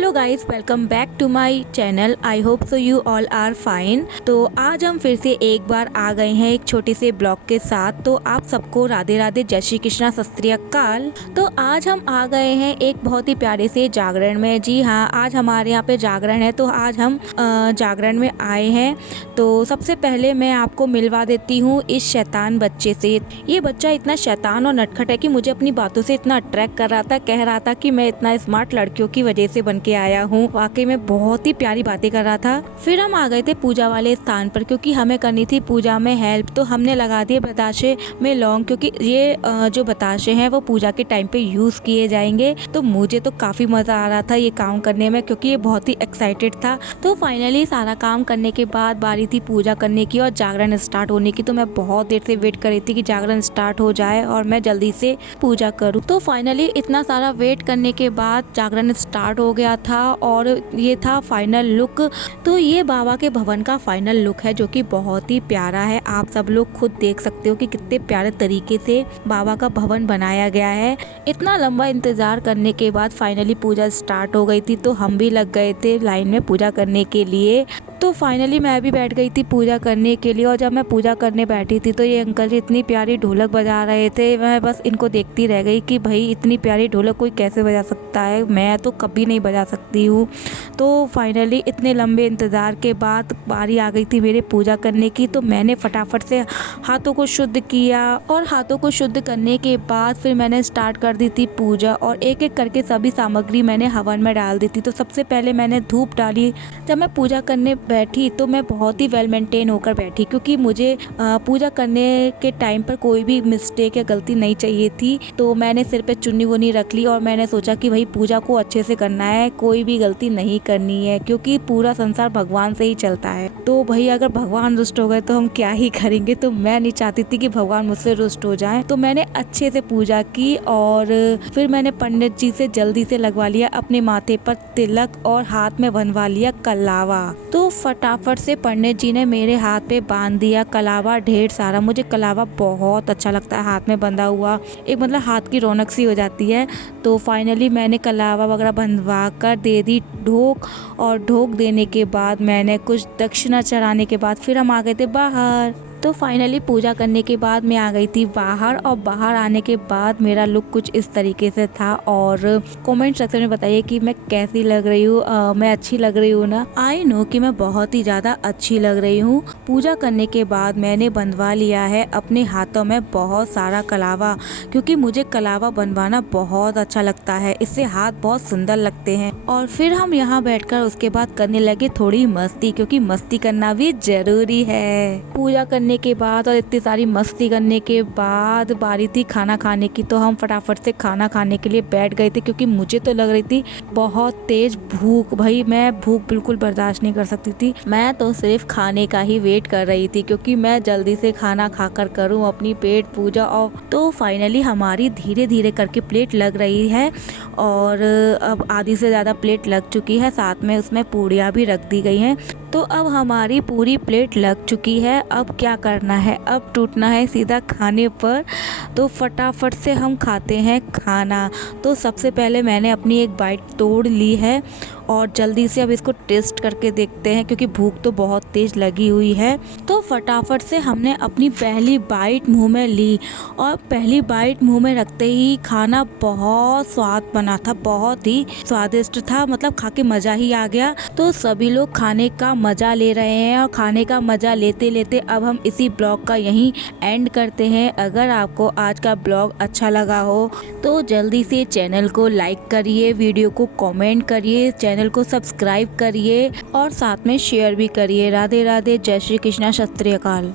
Hello guys, welcome back to my channel. I hope so you all are fine. तो आज हम फिर से एक बार आ गए हैं एक छोटे से ब्लॉग के साथ। तो आप सबको राधे राधे, जय श्री कृष्णा, सत श्री अकाल। तो आज हम आ गए हैं एक बहुत ही प्यारे से जागरण में। जी हाँ, आज हमारे यहाँ पे जागरण है, तो आज हम जागरण में आए हैं। तो सबसे पहले मैं आपको मिलवा देती हूँ इस शैतान बच्चे से। ये बच्चा इतना शैतान और नटखट है कि मुझे अपनी बातों से इतना अट्रैक्ट कर रहा था, कह रहा था कि मैं इतना स्मार्ट लड़कियों की वजह से बन के आया हूँ। वाकई में बहुत ही प्यारी बातें कर रहा था। फिर हम आ गए थे पूजा वाले स्थान पर, क्योंकि हमें करनी थी पूजा में हेल्प। तो हमने लगा दिए बताशे में लौंग, क्योंकि ये जो बताशे हैं वो पूजा के टाइम पे यूज किए जाएंगे। तो मुझे तो काफी मजा आ रहा था ये काम करने में, क्योंकि ये बहुत ही एक्साइटेड था। तो फाइनली सारा काम करने के बाद बारी थी पूजा करने की और जागरण स्टार्ट होने की। तो मैं बहुत देर से वेट कर रही थी कि जागरण स्टार्ट हो जाए और मैं जल्दी से पूजा करूँ। तो फाइनली इतना सारा वेट करने के बाद जागरण स्टार्ट हो गया था और ये था फाइनल लुक। तो ये बाबा के भवन का फाइनल लुक है, जो कि बहुत ही प्यारा है। आप सब लोग खुद देख सकते हो कि कितने प्यारे तरीके से बाबा का भवन बनाया गया है। इतना लंबा इंतजार करने के बाद फाइनली पूजा स्टार्ट हो गई थी। तो हम भी लग गए थे लाइन में पूजा करने के लिए। तो फाइनली मैं भी बैठ गई थी पूजा करने के लिए। और जब मैं पूजा करने बैठी थी तो ये अंकल जी इतनी प्यारी ढोलक बजा रहे थे। मैं बस इनको देखती रह गई कि भाई इतनी प्यारी ढोलक कोई कैसे बजा सकता है, मैं तो कभी नहीं बजा सकती हूँ। तो फाइनली इतने लंबे इंतज़ार के बाद बारी आ गई थी मेरे पूजा करने की। तो मैंने फटाफट से हाथों को शुद्ध किया और हाथों को शुद्ध करने के बाद फिर मैंने स्टार्ट कर दी थी पूजा। और एक एक करके सभी सामग्री मैंने हवन में डाल दी थी। तो सबसे पहले मैंने धूप डाली। जब मैं पूजा करने बैठी तो मैं बहुत ही वेल मेंटेन होकर बैठी, क्योंकि मुझे पूजा करने के टाइम पर कोई भी मिस्टेक या गलती नहीं चाहिए थी। तो मैंने सिर पे चुन्नी वुन्नी रख ली और मैंने सोचा कि भाई पूजा को अच्छे से करना है, कोई भी गलती नहीं करनी है, क्योंकि पूरा संसार भगवान से ही चलता है। तो भाई अगर भगवान रुष्ट हो गए तो हम क्या ही करेंगे। तो मैं नहीं चाहती थी कि भगवान मुझसे रुष्ट हो जाए। तो मैंने अच्छे से पूजा की और फिर मैंने पंडित जी से जल्दी से लगवा लिया अपने माथे पर तिलक और हाथ में बनवा लिया कलावा। तो फटाफट से पंडित जी ने मेरे हाथ पे बांध दिया कलावा ढेर सारा। मुझे कलावा बहुत अच्छा लगता है हाथ में बंधा हुआ, एक मतलब हाथ की रौनक सी हो जाती है। तो फाइनली मैंने कलावा वगैरह बंधवा कर दे दी ढोक। और ढोक देने के बाद मैंने कुछ दक्षिणा चढ़ाने के बाद फिर हम आ गए थे बाहर। तो फाइनली पूजा करने के बाद मैं आ गई थी बाहर। और बाहर आने के बाद मेरा लुक कुछ इस तरीके से था। और कमेंट सेक्शन में बताइए कि मैं कैसी लग रही हूँ। मैं अच्छी लग रही हूँ ना? आई नो कि मैं बहुत ही ज़्यादा अच्छी लग रही हूँ। पूजा करने के बाद मैंने बंधवा लिया है अपने हाथों में बहुत सारा कलावा, क्योंकि मुझे कलावा बनवाना बहुत अच्छा लगता है। इससे हाथ बहुत सुंदर लगते हैं। और फिर हम यहाँ बैठकर उसके बाद करने लगे थोड़ी मस्ती, क्योंकि मस्ती करना भी जरूरी है। पूजा करने के बाद और इतनी सारी मस्ती करने के बाद बारी थी खाना खाने की। तो हम फटाफट से खाना खाने के लिए बैठ गए थे, क्योंकि मुझे तो लग रही थी बहुत तेज भूख। भाई मैं भूख बिल्कुल बर्दाश्त नहीं कर सकती थी। मैं तो सिर्फ खाने का ही वेट कर रही थी, क्योंकि मैं जल्दी से खाना खाकर करूं अपनी पेट पूजा। और तो फाइनली हमारी धीरे धीरे करके प्लेट लग रही है और अब आधी से ज़्यादा प्लेट लग चुकी है, साथ में उसमें पूड़ियाँ भी रख दी गई हैं। तो अब हमारी पूरी प्लेट लग चुकी है। अब क्या करना है, अब टूटना है सीधा खाने पर। तो फटाफट से हम खाते हैं खाना। तो सबसे पहले मैंने अपनी एक बाइट तोड़ ली है और जल्दी से अब इसको टेस्ट करके देखते हैं, क्योंकि भूख तो बहुत तेज लगी हुई है। तो फटाफट से हमने अपनी पहली बाइट मुंह में ली और पहली बाइट मुंह में रखते ही खाना बहुत स्वाद बना था, बहुत ही स्वादिष्ट था। मतलब खा के मज़ा ही आ गया। तो सभी लोग खाने का मज़ा ले रहे हैं और खाने का मज़ा लेते लेते अब हम इसी ब्लॉग का यहीं एंड करते हैं। अगर आपको आज का ब्लॉग अच्छा लगा हो तो जल्दी से चैनल को लाइक करिए, वीडियो को कमेंट करिए, चैनल को सब्सक्राइब करिए और साथ में शेयर भी करिए। राधे राधे, जय श्री कृष्णा, सत श्री अकाल।